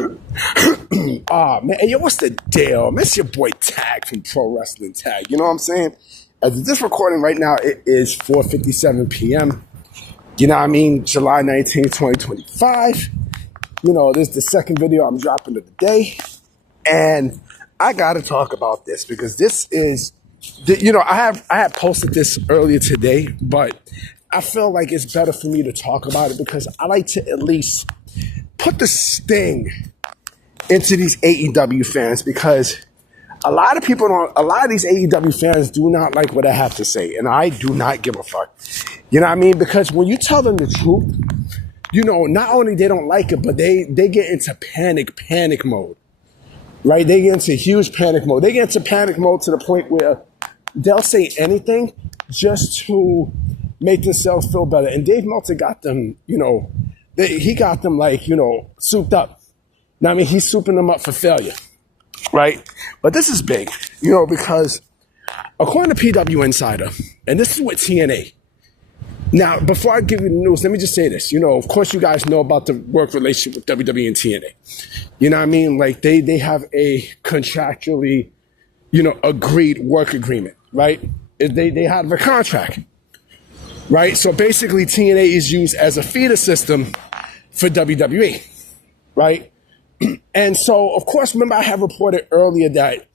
Ah, man, hey, yo, what's the deal? Man, it's your boy Tag from Pro Wrestling Tag. You know what I'm saying? As of this recording right now, it is 4:57 p.m. You know what I mean? July 19th, 2025. You know, this is the second video I'm dropping of the day. And I got to talk about this because this is, you know, I had posted this earlier today, but I feel like it's better for me to talk about it because I like to at least put the sting into these AEW fans, because a lot of these AEW fans do not like what I have to say, and I do not give a fuck. You know what I mean? Because when you tell them the truth, you know, not only they don't like it, but they get into panic mode, right? They get into huge panic mode. They get into panic mode to the point where they'll say anything just to make themselves feel better. And Dave Meltzer got them, you know, he got them like, you know, souped up. Now, I mean, he's souping them up for failure, right? But this is big, you know, because according to PWInsider, and this is with TNA. Now, before I give you the news, let me just say this. You know, of course, you guys know about the work relationship with WWE and TNA. You know what I mean? Like, they have a contractually, you know, agreed work agreement, right? They have a contract, right? So basically, TNA is used as a feeder system for WWE, right? And so, of course, remember I have reported earlier that,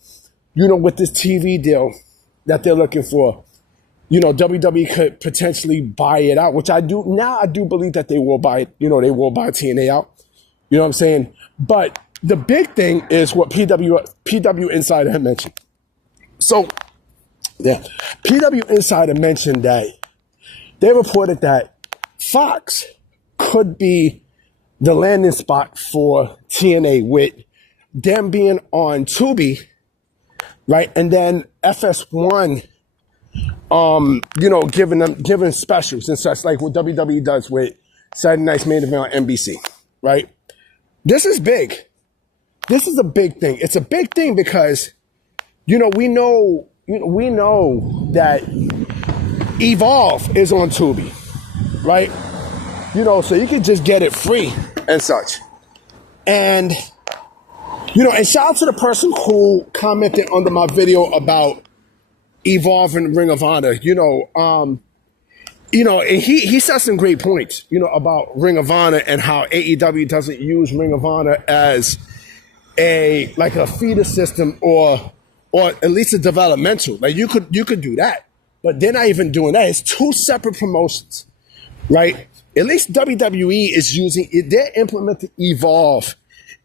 you know, with this TV deal that they're looking for, you know, WWE could potentially buy it out, which I do believe that they will buy it. You know, they will buy TNA out. You know what I'm saying? But the big thing is what PWInsider had mentioned. So, yeah, PWInsider mentioned that they reported that Fox could be the landing spot for TNA, with them being on Tubi, right? And then FS1, you know, giving specials and such, like what WWE does with Saturday Night's Main Event on NBC, right? This is big. This is a big thing. It's a big thing because, you know, we know that Evolve is on Tubi, right? You know, so you can just get it free and such. And, you know, and shout out to the person who commented under my video about Evolve and Ring of Honor. You know, and he said some great points, you know, about Ring of Honor and how AEW doesn't use Ring of Honor as a feeder system or at least a developmental. Like you could do that, but they're not even doing that. It's two separate promotions, right? At least WWE is using it. They're implementing Evolve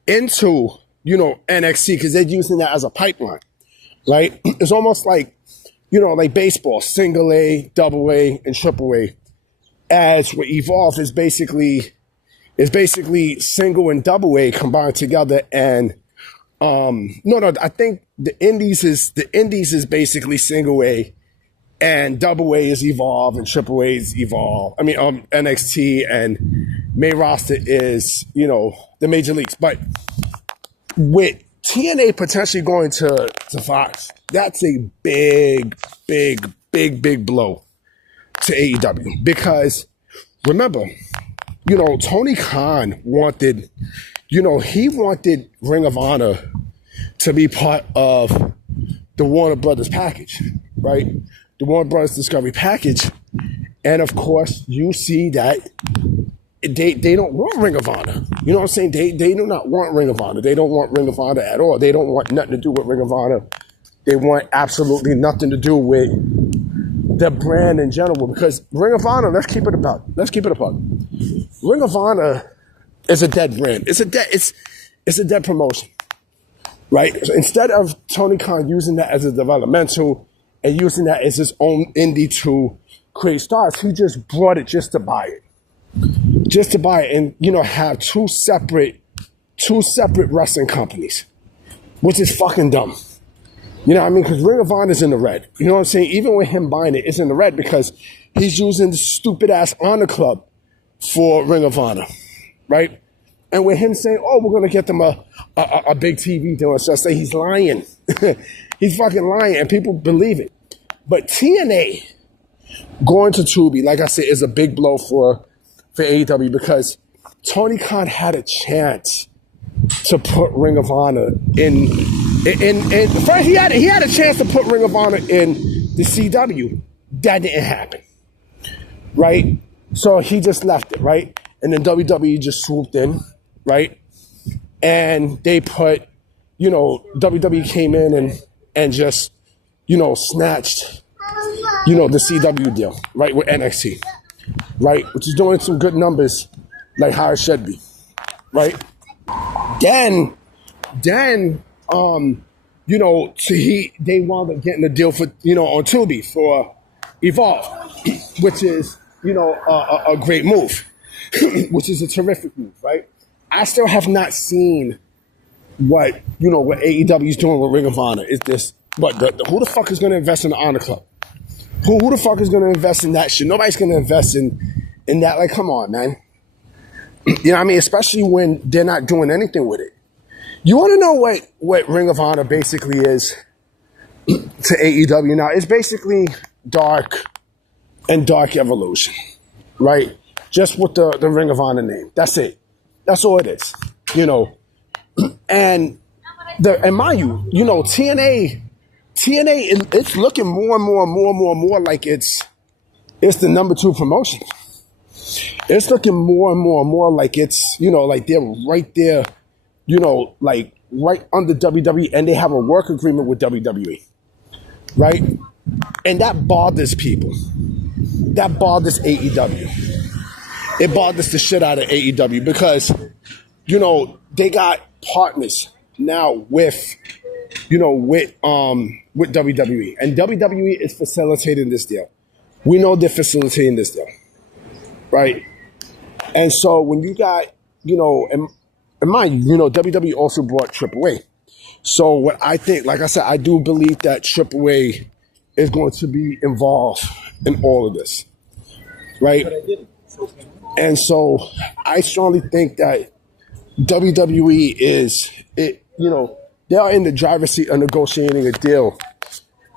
into, you know, NXT because they're using that as a pipeline, right? It's almost like, you know, like baseball, single A, double A, and triple A. As what Evolve is basically single and double A combined together. And I think the Indies is basically single A, and double A is Evolve, and triple A is Evolve. I mean, NXT, and main roster is, you know, the major leagues. But with TNA potentially going to Fox, that's a big blow to AEW. Because remember, you know, Tony Khan wanted Ring of Honor to be part of the Warner Brothers package, right? The Warner Brothers Discovery package. And of course, you see that they don't want Ring of Honor. You know what I'm saying? They do not want Ring of Honor. They don't want Ring of Honor at all. They don't want nothing to do with Ring of Honor. They want absolutely nothing to do with the brand in general, because Ring of Honor, let's keep it apart. Ring of Honor is a dead brand. It's a dead promotion, right? So instead of Tony Khan using that as a developmental and using that as his own indie to create stars, he just brought it just to buy it. And, you know, have two separate wrestling companies, which is fucking dumb. You know what I mean? Because Ring of Honor is in the red. You know what I'm saying? Even with him buying it, it's in the red because he's using the stupid-ass Honor Club for Ring of Honor, right? And with him saying, oh, we're going to get them a big TV deal, so I say he's lying. He's fucking lying, and people believe it. But TNA going to Tubi, like I said, is a big blow for AEW, because Tony Khan had a chance to put Ring of Honor in first he had a chance to put Ring of Honor in the CW. That didn't happen. Right? So he just left it, right? And then WWE just swooped in, right? And they put, WWE came in and just, snatched, the CW deal, right, with NXT, right? Which is doing some good numbers, like how it should be, right? Then, they wound up getting a deal for, on Tubi for Evolve, which is, a great move, which is a terrific move, right? I still have not seen what AEW is doing with Ring of Honor. Is this, who the fuck is going to invest in the Honor Club? Who the fuck is going to invest in that shit? Nobody's going to invest in that. Like, come on, man. You know what I mean? Especially when they're not doing anything with it. You want to know what Ring of Honor basically is to AEW now? It's basically Dark and Dark Evolution, right? Just with the Ring of Honor name. That's it. That's all it is, And mind you, TNA, it's looking more and more like it's the number 2 promotion. It's looking more and more like it's, like they're right there, like right under WWE, and they have a work agreement with WWE, right? And that bothers people. That bothers AEW. It bothers the shit out of AEW because, they got partners now with WWE. And WWE is facilitating this deal. We know they're facilitating this deal, right? And so when you got, and mind you, WWE also brought AAA. So what I think, like I said, I do believe that AAA is going to be involved in all of this, right? And so I strongly think that WWE they are in the driver's seat of negotiating a deal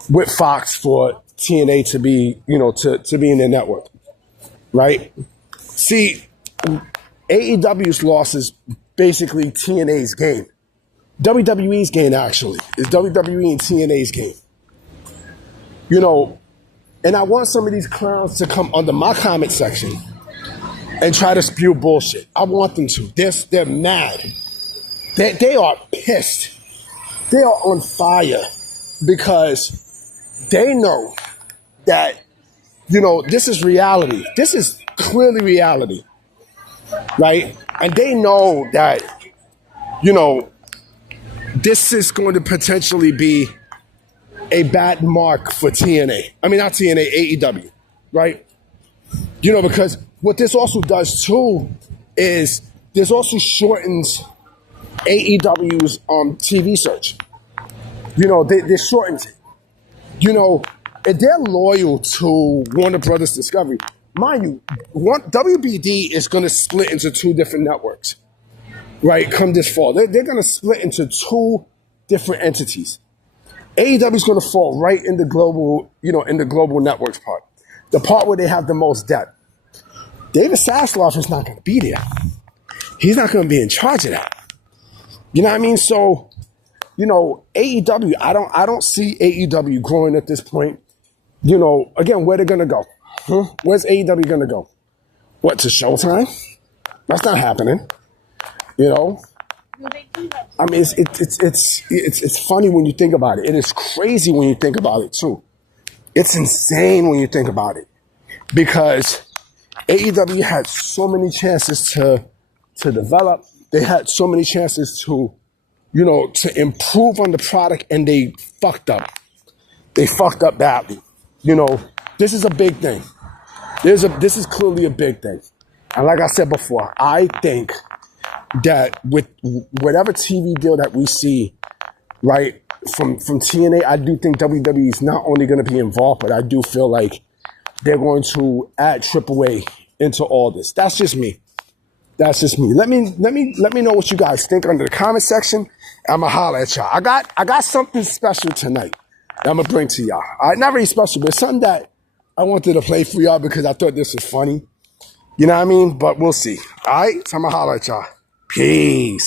with Fox for TNA to be, to be in their network, right? See, AEW's loss is basically TNA's game. WWE's game, actually, is WWE and TNA's game. And I want some of these clowns to come under my comment section and try to spew bullshit. I want them to. They're mad. They are pissed. They are on fire because they know that, this is reality. This is clearly reality, right? And they know that, this is going to potentially be a bad mark for TNA. I mean, not TNA, AEW, right? Because what this also does too is this also shortens AEW's TV search. They shortened it. And they're loyal to Warner Brothers Discovery. Mind you, WBD is going to split into 2 different networks, right? Come this fall. They're going to split into 2 different entities. AEW is going to fall right in the global, in the global networks part. The part where they have the most depth. David Zasloff is not going to be there. He's not going to be in charge of that. You know what I mean? So, AEW, I don't see AEW growing at this point. Again, where they're going to go? Where's AEW going to go? What, to Showtime? That's not happening. I mean, it's funny when you think about it. It is crazy when you think about it too. It's insane when you think about it because AEW had so many chances to develop. They had so many chances to, to improve on the product, and they fucked up. They fucked up badly. This is a big thing. This is clearly a big thing. And like I said before, I think that with whatever TV deal that we see, right, from TNA, I do think WWE is not only going to be involved, but I do feel like they're going to add AAA into all this. That's just me. That's just me. Let me know what you guys think under the comment section. I'm gonna holler at y'all. I got something special tonight that I'm gonna bring to y'all. All right, not really special, but something that I wanted to play for y'all because I thought this was funny. You know what I mean? But we'll see. All right, so I'm gonna holler at y'all. Peace.